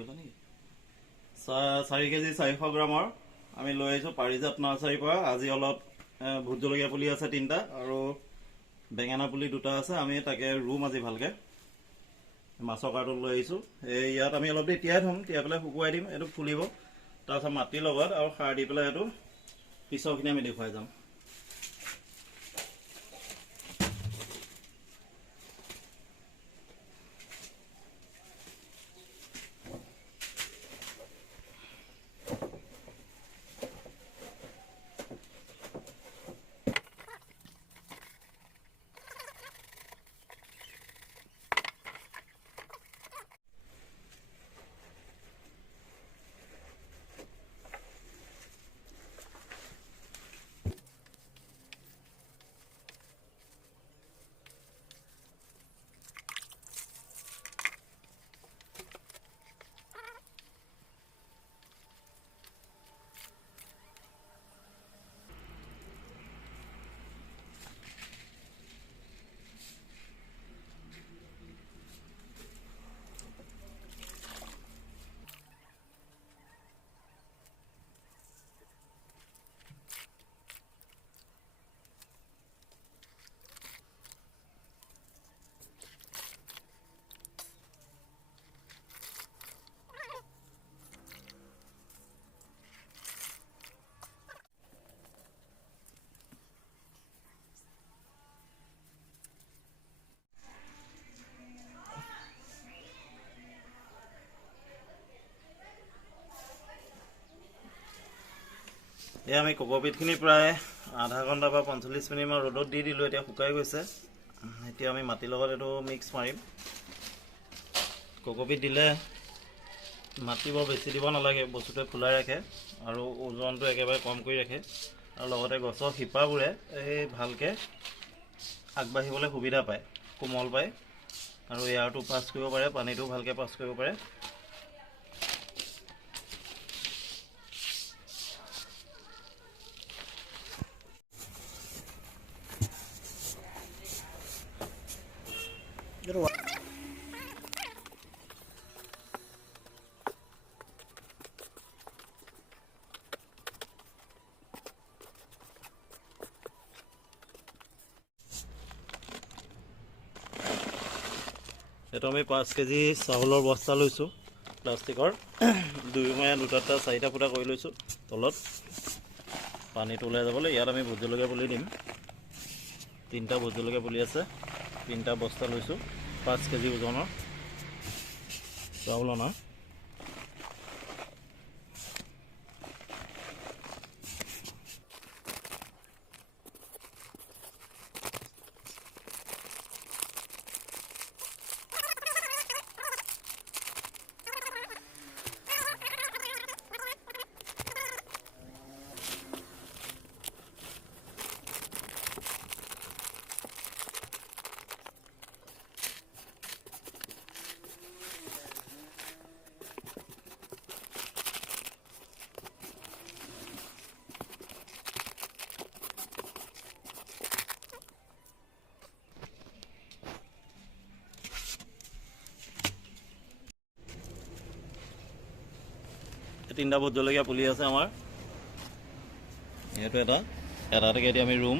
কৰিলা নেকি 4 কেজি 400 গ্ৰামৰ আমি লৈ আহিছোঁ পাৰিজাত নাৰ্চাৰীৰ পৰা। আজি অলপ ভোট জলকীয়া পুলি আছে 3টা আৰু বেঙেনা পুলি 2টা আছে। আমি তাকে ৰুম আজি ভালকৈ। মাছৰ কাৰ্টুন লৈ আহিছোঁ। ইয়াত আমি অলপ দেৰি তিয়াই থ'ম, তিয়াই পেলাই শুকুৱাই দিম। এইটো ফুলিব, তাৰপিছত মাটিৰ লগত আৰু সাৰ দি পেলাই এইটো পিছৰখিনি আমি দেখুৱাই যাম। আমি কক'পিটখিনি প্ৰায় আধা ঘণ্টা বা 45 মিনিটমান ৰ'দত দি দিলোঁ। এতিয়া শুকাই গৈছে। এতিয়া আমি মাটিৰ লগত এইটো মিক্স মাৰিম। কক'পিট দিলে মাটি বৰ বেছি দিব নালাগে, বস্তুটোৱে ফুলাই ৰাখে আৰু ওজনটো একেবাৰে কম কৰি ৰাখে। আৰু লগতে গছৰ শিপাবোৰে এই ভালকৈ আগবাঢ়িবলৈ সুবিধা পায়, কোমল পায় আৰু এয়াৰটো পাছ কৰিব পাৰে, পানীটো ভালকৈ পাছ কৰিব পাৰে। এইটো আমি 5 কেজি চাউলৰ বস্তা লৈছোঁ, প্লাষ্টিকৰ 2 2টা 4টা ফুটা কৰি লৈছোঁ। তলত পানীটো ওলাই যাবলৈ ইয়াত আমি ভোট জলকীয়া পুলি দিম। 3টা ভোট জলকীয়া পুলি আছে। 3টা বস্তা লৈছোঁ, 5 কেজি ওজনৰ চাউল অনা। তিনিটা ভোট জলকীয়া পুলি আছে আমাৰ। এইটো এটা এটাকে এতিয়া আমি ৰুম।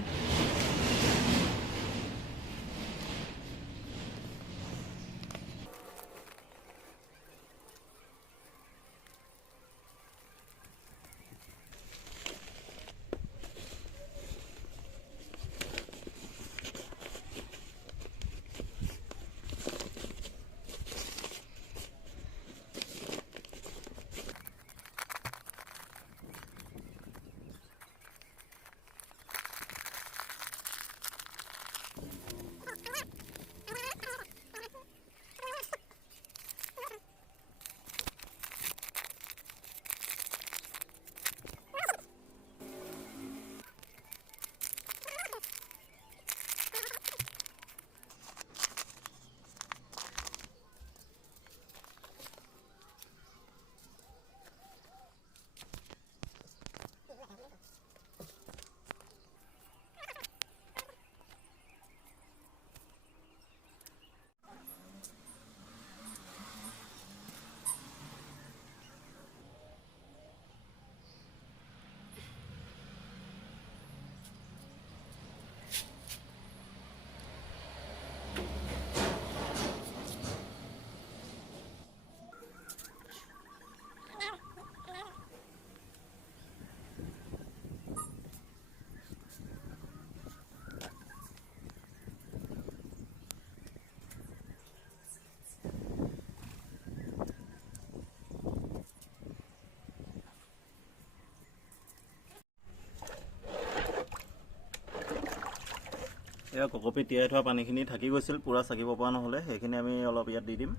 এয়া ককপি তিয়াই থোৱা পানীখিনি থাকি গৈছিল, পূৰা চাকিব পৰা নহ'লে, সেইখিনি আমি অলপ ইয়াত দি দিম।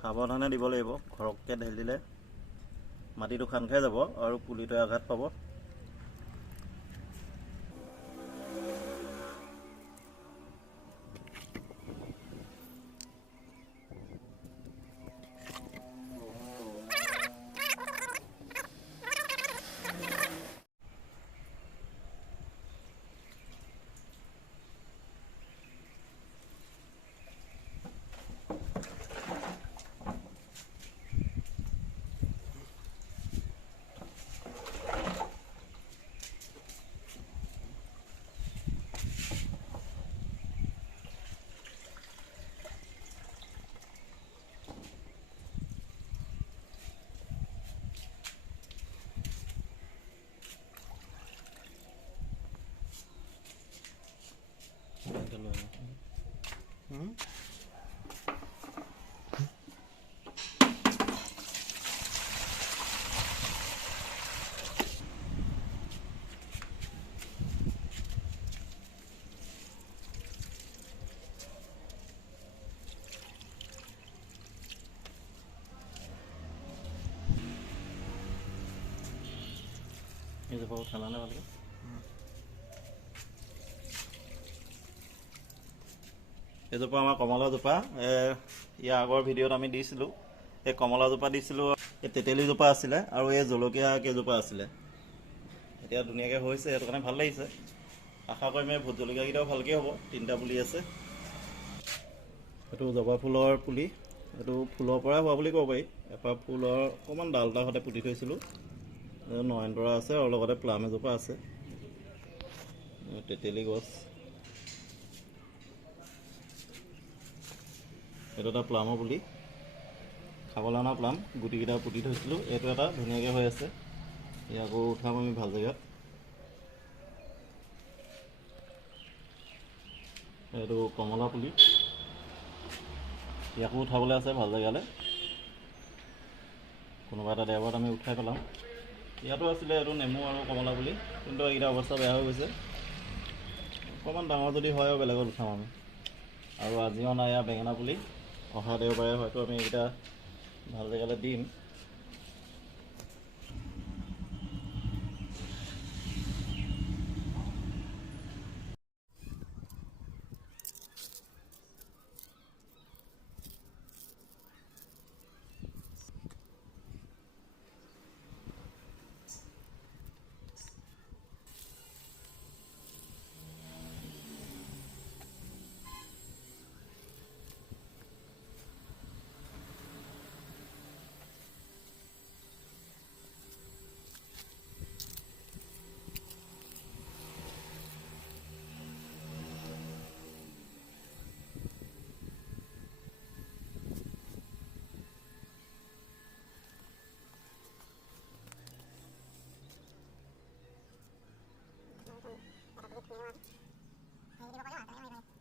সাৱধানে দিব লাগিব, ঘৰককৈ ঢেলি দিলে মাটিটো খান্দ খাই যাব আৰু পুলিটোৱে আঘাত পাব। এইজোপা উঠালানে ভালকৈ? এইজোপা আমাৰ কমলাজোপা। ইয়াৰ আগৰ ভিডিঅ'ত আমি দিছিলোঁ, এই কমলাজোপা দিছিলোঁ, এই তেতেলীজোপা আছিলে আৰু এই জলকীয়া কেইজোপা আছিলে। এতিয়া ধুনীয়াকৈ হৈছে, সেইটো কাৰণে ভাল লাগিছে। আশা কৰিম এই ভোট জলকীয়াকেইটাও ভালকৈ হ'ব। 3টা পুলি আছে। এইটো জবা ফুলৰ পুলি, এইটো ফুলৰ পৰাই হোৱা বুলি ক'ব পাৰি। এপাহ ফুলৰ অকণমান ডাল এটা সৈতে পুতি থৈছিলোঁ। নয়নতৰা আছে আৰু লগতে প্লাম এজোপা আছে, তেতেলী গছ। এইটো এটা প্লামৰ পুলি, খাবলৈ অনা প্লাম, গুটিকেইটা পুতি থৈছিলোঁ। এইটো এটা ধুনীয়াকৈ হৈ আছে, ইয়াকো উঠাম আমি ভাল জেগাত। এইটো কমলা পুলি, ইয়াকো উঠাবলৈ আছে ভাল জেগালৈ। কোনোবা এটা দেওবাৰত আমি উঠাই পেলাম। ইয়াতো আছিলে এইটো নেমু আৰু কমলা পুলি, কিন্তু এইকেইটা অৱস্থা বেয়া হৈ গৈছে। অকণমান ডাঙৰ যদি হয় আৰু বেলেগত উঠাম আমি। আৰু আজিও নাই এয়া বেঙেনা পুলি, অহা দেওবাৰে হয়তো আমি এইকেইটা ভাল জেগালৈ দিম। Ini